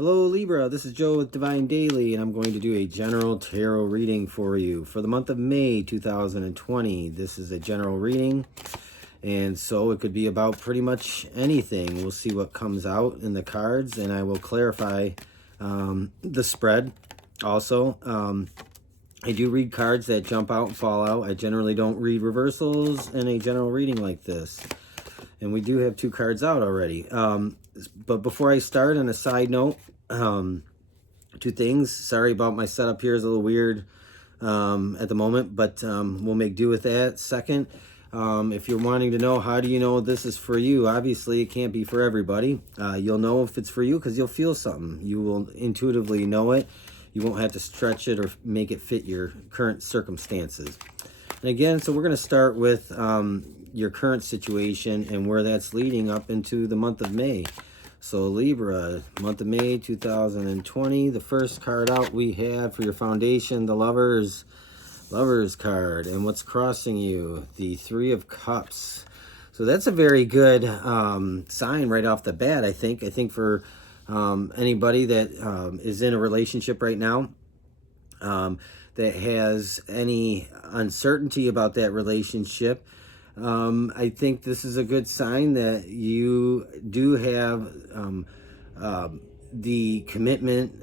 Hello Libra, this is Joe with Divine Daily, and I'm going to do a general tarot reading for you for the month of May 2020. This is a general reading, and so it could be about pretty much anything. We'll see what comes out in the cards, and I will clarify the spread. Also, I do read cards that jump out and fall out. I generally don't read reversals in a general reading like this. And we do have 2 cards out already. But before I start, on a side note, 2 things. Sorry about my setup here is a little weird at the moment, but we'll make do with that. Second, if you're wanting to know how do you know this is for you, obviously it can't be for everybody. You'll know if it's for you because you'll feel something. You will intuitively know it. You won't have to stretch it or make it fit your current circumstances. And again, so we're going to start with your current situation and where that's leading up into the month of May. So Libra, month of May 2020, the first card out we had for your foundation, the Lovers card. And what's crossing you? The 3 of Cups. So that's a very good sign right off the bat, I think. I think for anybody that is in a relationship right now, that has any uncertainty about that relationship, I think this is a good sign that you do have the commitment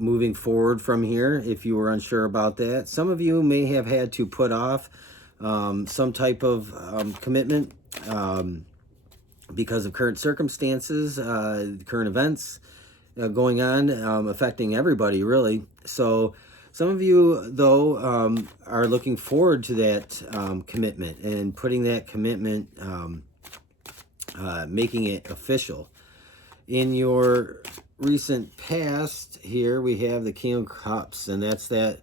moving forward from here. If you were unsure about that, some of you may have had to put off some type of commitment because of current circumstances, current events going on, affecting everybody really. So some of you, though, are looking forward to that commitment and putting that commitment, making it official. In your recent past here, we have the King of Cups, and that's that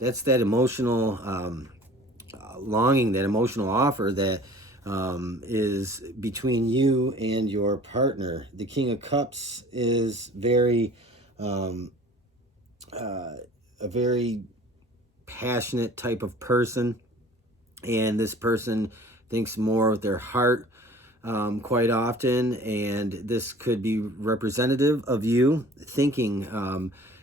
emotional longing, that emotional offer that is between you and your partner. The King of Cups is a very passionate type of person, and this person thinks more with their heart quite often, and this could be representative of you thinking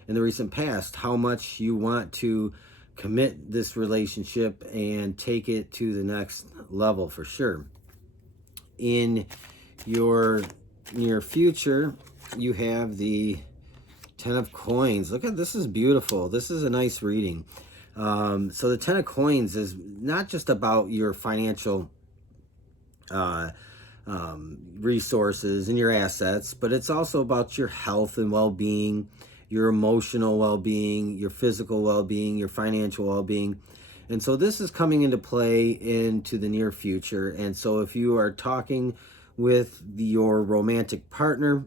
in the recent past how much you want to commit this relationship and take it to the next level for sure. In your near future, you have the 10 of Coins. Look at this, is beautiful. This is a nice reading. So the 10 of Coins is not just about your financial resources and your assets, but it's also about your health and well-being, your emotional well-being, your physical well-being, your financial well-being. And so this is coming into play into the near future. And so if you are talking with your romantic partner,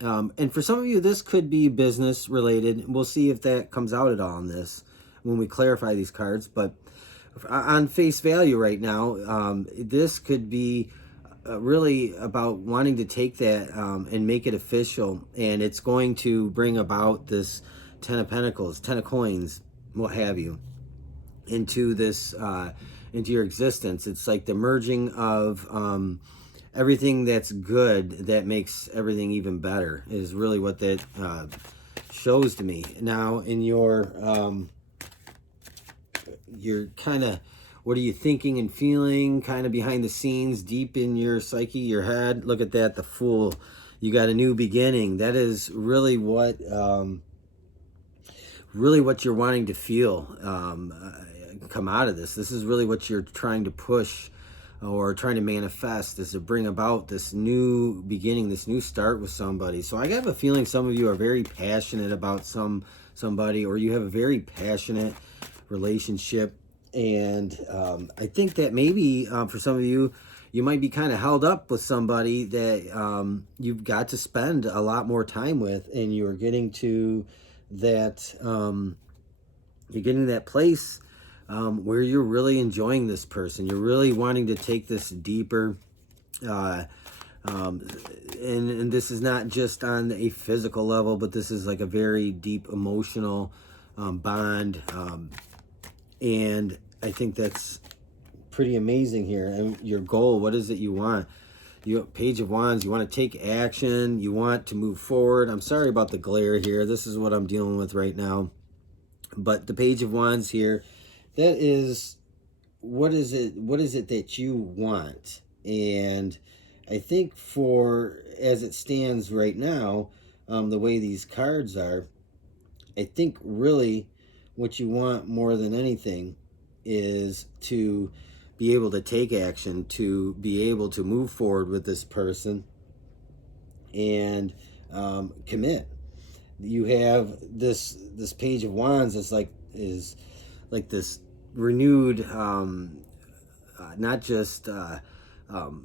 and for some of you, this could be business related. We'll see if that comes out at all in this when we clarify these cards. But on face value right now, this could be really about wanting to take that and make it official. And it's going to bring about this 10 of Pentacles, 10 of Coins, what have you, into this, into your existence. It's like the merging of everything that's good that makes everything even better is really what that shows to me. Now, in your kind of, what are you thinking and feeling kind of behind the scenes, deep in your psyche, your head? Look at that, the Fool. You got a new beginning. That is really what you're wanting to feel come out of this. This is really what you're trying to push or trying to manifest, is to bring about this new beginning, this new start with somebody. So I have a feeling some of you are very passionate about somebody, or you have a very passionate relationship. And I think that maybe for some of you, you might be kind of held up with somebody that you've got to spend a lot more time with, and you're getting to that, place where you're really enjoying this person. You're really wanting to take this deeper. And this is not just on a physical level, but this is like a very deep emotional bond. And I think that's pretty amazing here. And your goal, what is it you want? Page of Wands, you want to take action, you want to move forward. I'm sorry about the glare here. This is what I'm dealing with right now. But the Page of Wands here, that is, what is it that you want? And I think as it stands right now, the way these cards are, I think really what you want more than anything is to be able to take action, to be able to move forward with this person and commit. You have this Page of Wands is like this renewed, not just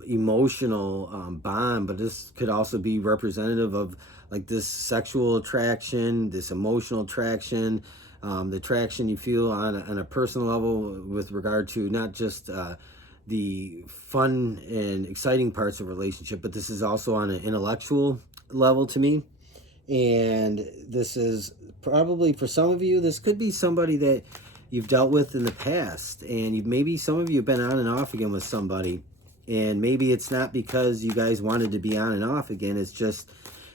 emotional bond, but this could also be representative of like this sexual attraction, this emotional attraction, the attraction you feel on a personal level with regard to not just the fun and exciting parts of a relationship, but this is also on an intellectual level to me. And this is probably, for some of you, this could be somebody that you've dealt with in the past, and maybe some of you have been on and off again with somebody, and maybe it's not because you guys wanted to be on and off again, it's just,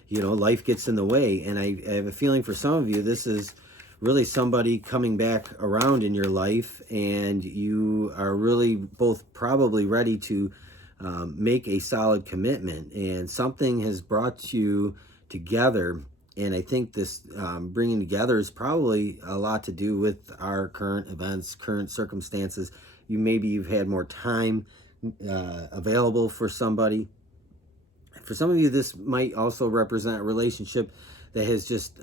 life gets in the way. And I have a feeling for some of you, this is really somebody coming back around in your life, and you are really both probably ready to make a solid commitment, and something has brought you together. And I think this bringing together is probably a lot to do with our current events, current circumstances. Maybe you've had more time available for somebody. For some of you, this might also represent a relationship that has just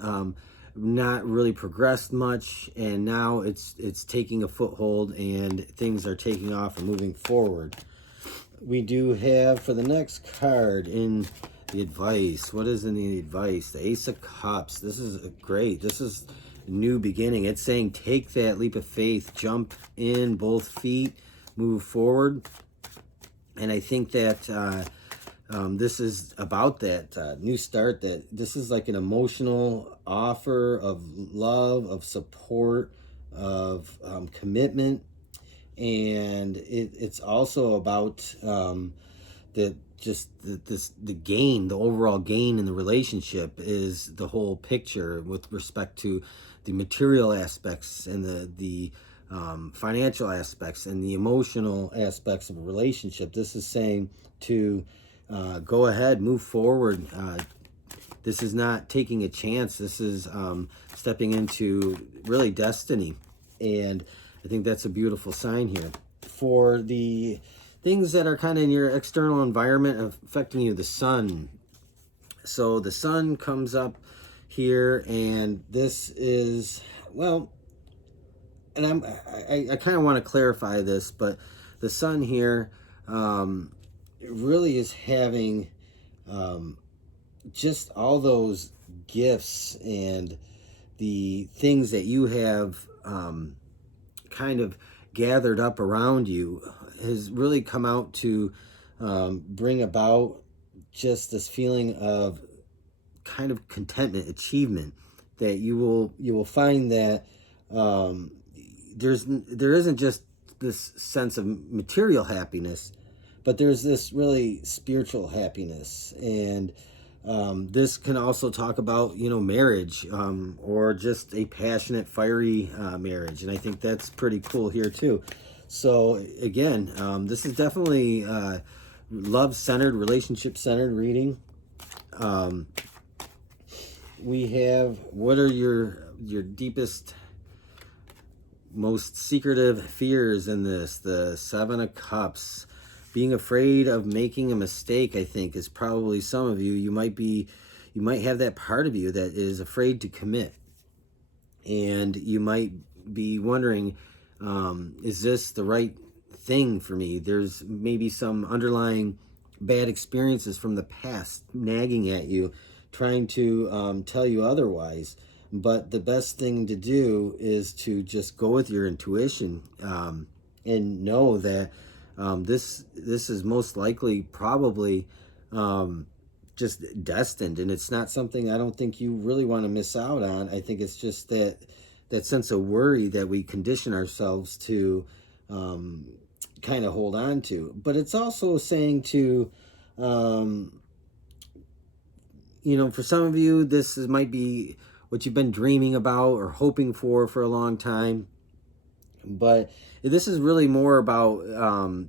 not really progressed much, and now it's taking a foothold and things are taking off and moving forward. We do have, for the next card in the advice, what is in the advice? The Ace of Cups. This is great. This is a new beginning. It's saying take that leap of faith, jump in both feet, move forward. And I think that this is about that new start, that this is like an emotional offer of love, of support, of commitment. And it's also about the gain, the overall gain in the relationship is the whole picture with respect to the material aspects and the financial aspects and the emotional aspects of a relationship. This is saying to go ahead, move forward. This is not taking a chance. This is stepping into really destiny. And I think that's a beautiful sign here. For the things that are kind of in your external environment affecting you, the sun. So the sun comes up here, and this is, well, and I kind of want to clarify this, but the sun here really is having just all those gifts and the things that you have kind of gathered up around you has really come out to bring about just this feeling of kind of contentment, achievement, that you will find that there isn't just this sense of material happiness, but there's this really spiritual happiness. And this can also talk about, marriage, or just a passionate, fiery marriage. And I think that's pretty cool here too. So again, this is definitely love-centered, relationship-centered reading. We have, what are your deepest, most secretive fears in this? The Seven of Cups. Being afraid of making a mistake, I think, is probably some of you. You might have that part of you that is afraid to commit. And you might be wondering, is this the right thing for me? There's maybe some underlying bad experiences from the past nagging at you, trying to tell you otherwise. But the best thing to do is to just go with your intuition and know that this is most likely probably just destined, and it's not something I don't think you really want to miss out on. I think it's just that sense of worry that we condition ourselves to kind of hold on to. But it's also saying to You know, for some of you, might be what you've been dreaming about or hoping for a long time. But this is really more about,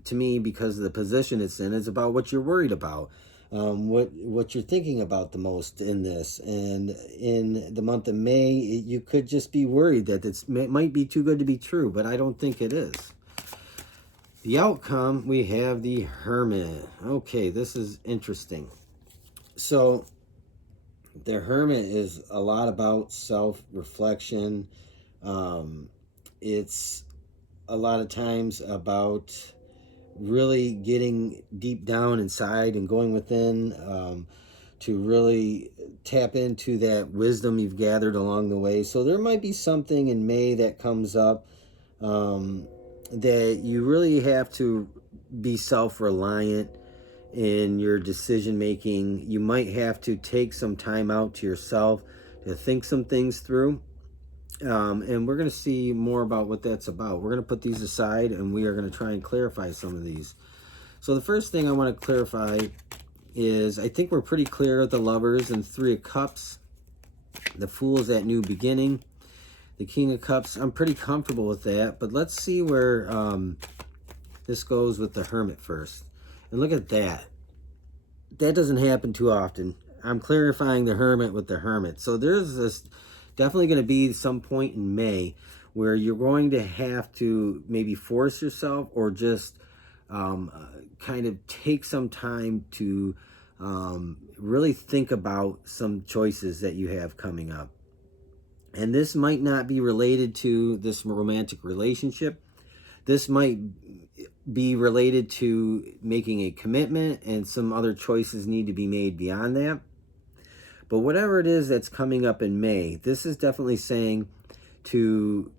to me, because of the position it's in, it's about what you're worried about, what you're thinking about the most in this. And in the month of May, you could just be worried that it might be too good to be true, but I don't think it is. The outcome, we have the Hermit. Okay, this is interesting. So the Hermit is a lot about self-reflection. It's a lot of times about really getting deep down inside and going within, to really tap into that wisdom you've gathered along the way. So there might be something in May that comes up, that you really have to be self-reliant in your decision making. You might have to take some time out to yourself to think some things through. And we're going to see more about what that's about. We're going to put these aside and we are going to try and clarify some of these. So the first thing I want to clarify is, I think we're pretty clear with the Lovers and Three of Cups. The Fool is that new beginning. The King of Cups, I'm pretty comfortable with that. But let's see where this goes with the Hermit first. And look at that. That doesn't happen too often. I'm clarifying the Hermit with the Hermit. So there's this definitely going to be some point in May where you're going to have to maybe force yourself, or just kind of take some time to really think about some choices that you have coming up. And this might not be related to this romantic relationship. This might be related to making a commitment, and some other choices need to be made beyond that. But whatever it is that's coming up in May, this is definitely saying to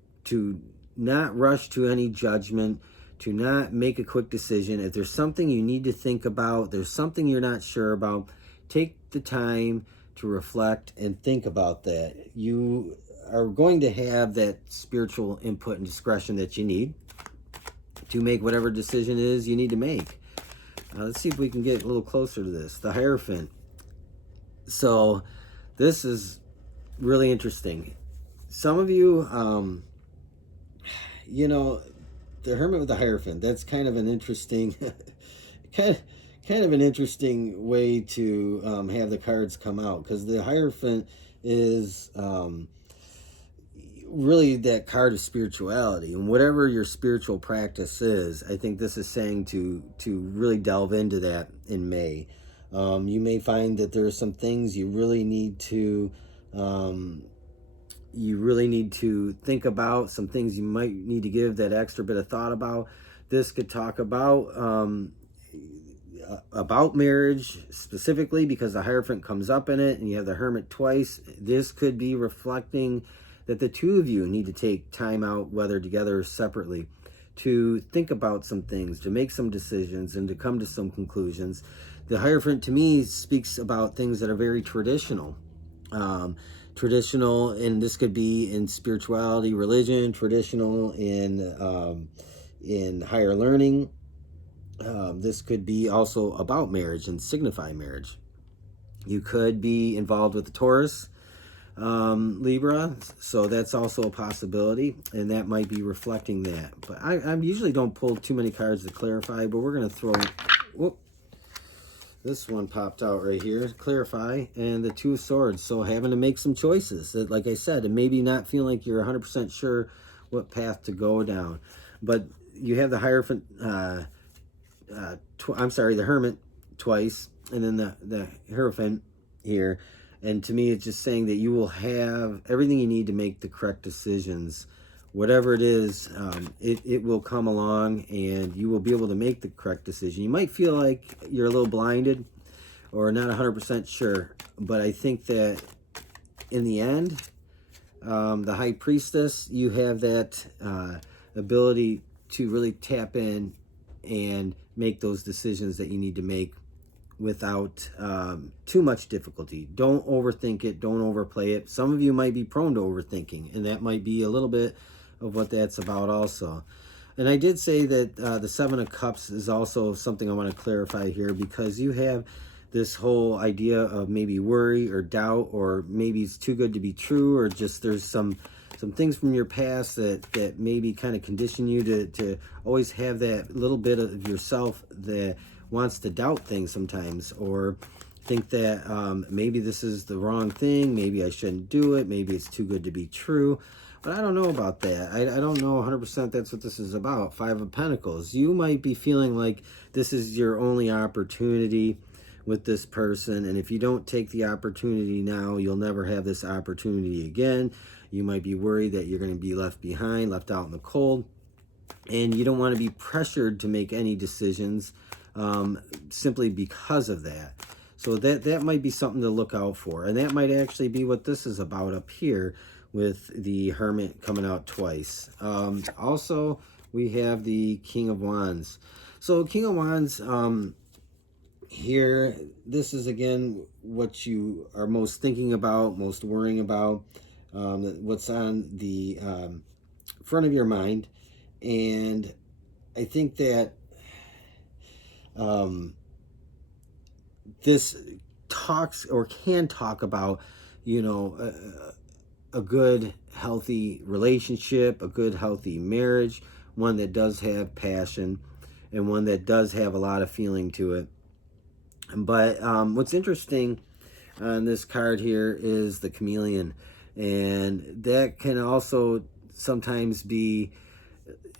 not rush to any judgment, to not make a quick decision. If there's something you need to think about, there's something you're not sure about, take the time to reflect and think about that. You are going to have that spiritual input and discretion that you need to make whatever decision it is you need to make. Let's see if we can get a little closer to this. The Hierophant. So this is really interesting. Some of you, you know, the Hermit with the Hierophant, that's kind of an interesting, kind of an interesting way to have the cards come out, because the Hierophant is really that card of spirituality, and whatever your spiritual practice is, I think this is saying to really delve into that in May. You may find that there are some things you really need to think about, some things you might need to give that extra bit of thought about. This could talk about marriage specifically, because the Hierophant comes up in it and you have the Hermit twice. This could be reflecting that the two of you need to take time out, whether together or separately, to think about some things, to make some decisions, and to come to some conclusions. The Hierophant, to me, speaks about things that are very traditional. Traditional, and this could be in spirituality, religion, traditional in higher learning. This could be also about marriage and signify marriage. You could be involved with the Taurus, Libra, so that's also a possibility, and that might be reflecting that. But I usually don't pull too many cards to clarify, but we're going to throw... Whoop, this one popped out right here, clarify, and the Two of Swords. So having to make some choices, that, like I said, and maybe not feeling like you're 100% sure what path to go down. But you have the Hierophant, the Hermit twice, and then the Hierophant here. And to me, it's just saying that you will have everything you need to make the correct decisions. Whatever it is, it will come along, and you will be able to make the correct decision. You might feel like you're a little blinded or not 100% sure, but I think that in the end, the High Priestess, you have that ability to really tap in and make those decisions that you need to make without too much difficulty. Don't overthink it. Don't overplay it. Some of you might be prone to overthinking, and that might be a little bit of what that's about also. And I did say that the Seven of Cups is also something I want to clarify here, because you have this whole idea of maybe worry or doubt, or maybe it's too good to be true, or just there's some things from your past that maybe kind of condition you to always have that little bit of yourself that wants to doubt things sometimes, or think that maybe this is the wrong thing, maybe I shouldn't do it, maybe it's too good to be true. But I don't know about that. I don't know 100% that's what this is about. Five of Pentacles. You might be feeling like this is your only opportunity with this person, and if you don't take the opportunity now, you'll never have this opportunity again. You might be worried that you're going to be left behind, left out in the cold, and you don't want to be pressured to make any decisions simply because of that. So that might be something to look out for, and that might actually be what this is about up here, with the Hermit coming out twice. Also, we have the King of Wands. So King of Wands, here, this is again what you are most thinking about, most worrying about, what's on the front of your mind. And I think that this talks, or can talk about, you know, a good, healthy relationship, a good, healthy marriage, one that does have passion, and one that does have a lot of feeling to it. But what's interesting on this card here is the Chameleon, and that can also sometimes be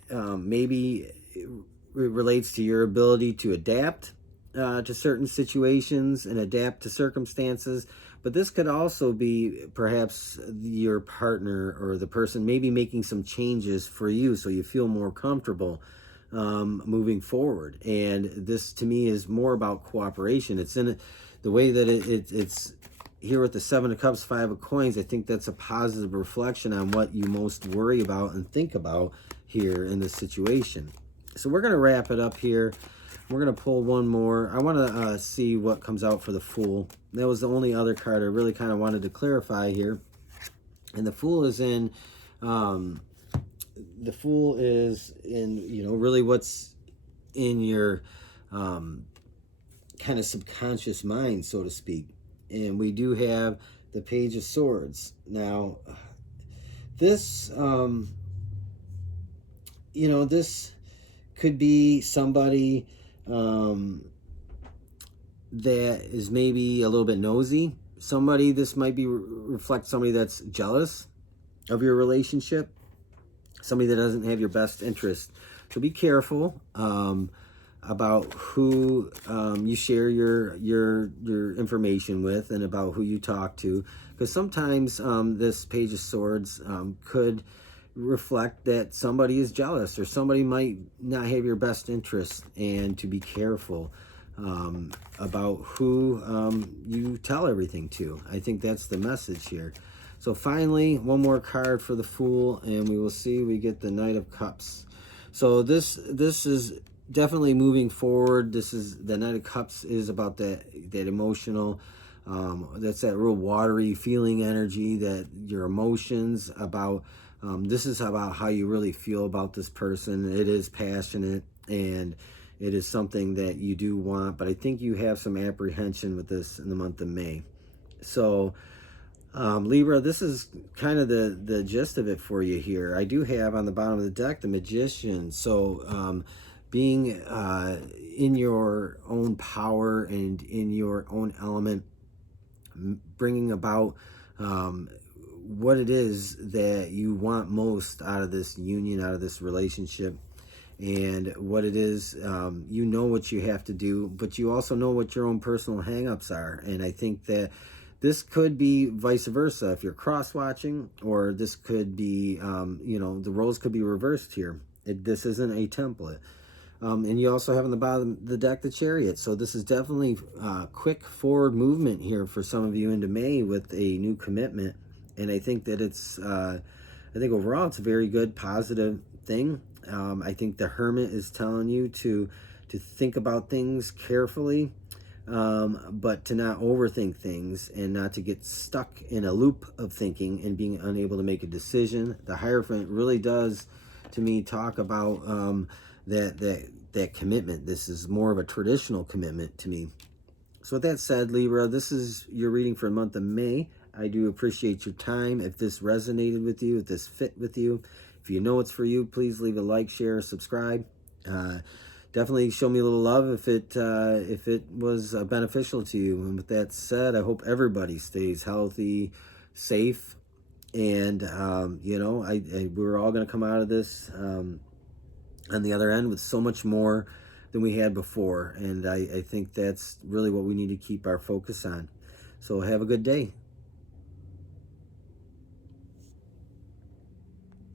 maybe it relates to your ability to adapt to certain situations and adapt to circumstances. But this could also be perhaps your partner or the person maybe making some changes for you so you feel more comfortable moving forward. And this to me is more about cooperation. It's in the way that it's here with the Seven of Cups, Five of Coins. I think that's a positive reflection on what you most worry about and think about here in this situation. So we're going to wrap it up here. We're going to pull one more. I want to see what comes out for the Fool. That was the only other card I really kind of wanted to clarify here. And the Fool is in, you know, really what's in your kind of subconscious mind, so to speak. And we do have the Page of Swords. Now, this, you know, this could be somebody that is maybe a little bit nosy. Somebody, this might be reflect somebody that's jealous of your relationship. Somebody that doesn't have your best interest. So be careful about who you share your information with, and about who you talk to, because sometimes this Page of Swords could reflect that somebody is jealous, or somebody might not have your best interest, and to be careful about who you tell everything to. I think that's the message here. So finally, one more card for the Fool, and we will see. We get the Knight of Cups. So this is definitely moving forward. This is the Knight of Cups is about that emotional, that's that real watery feeling energy, that your emotions about. This is about how you really feel about this person. It is passionate, and it is something that you do want, but I think you have some apprehension with this in the month of May. So Libra, this is kind of the gist of it for you here. I do have on the bottom of the deck the Magician. So being in your own power and in your own element, bringing about what it is that you want most out of this union, out of this relationship, and what it is, you know what you have to do, but you also know what your own personal hang-ups are. And I think that this could be vice versa if you're cross-watching, or this could be, you know, the roles could be reversed here. This isn't a template. And you also have on the bottom of the deck the Chariot. So this is definitely quick forward movement here for some of you into May with a new commitment. And I think that it's, I think overall it's a very good, positive thing. I think the Hermit is telling you to think about things carefully, but to not overthink things, and not to get stuck in a loop of thinking and being unable to make a decision. The Hierophant really does to me talk about that commitment. This is more of a traditional commitment to me. So with that said, Libra, this is your reading for the month of May. I do appreciate your time. If this resonated with you, if this fit with you, if you know it's for you, please leave a like, share, subscribe. Definitely show me a little love if it was beneficial to you. And with that said, I hope everybody stays healthy, safe, and you know, we're all going to come out of this on the other end with so much more than we had before. And I think that's really what we need to keep our focus on. So have a good day.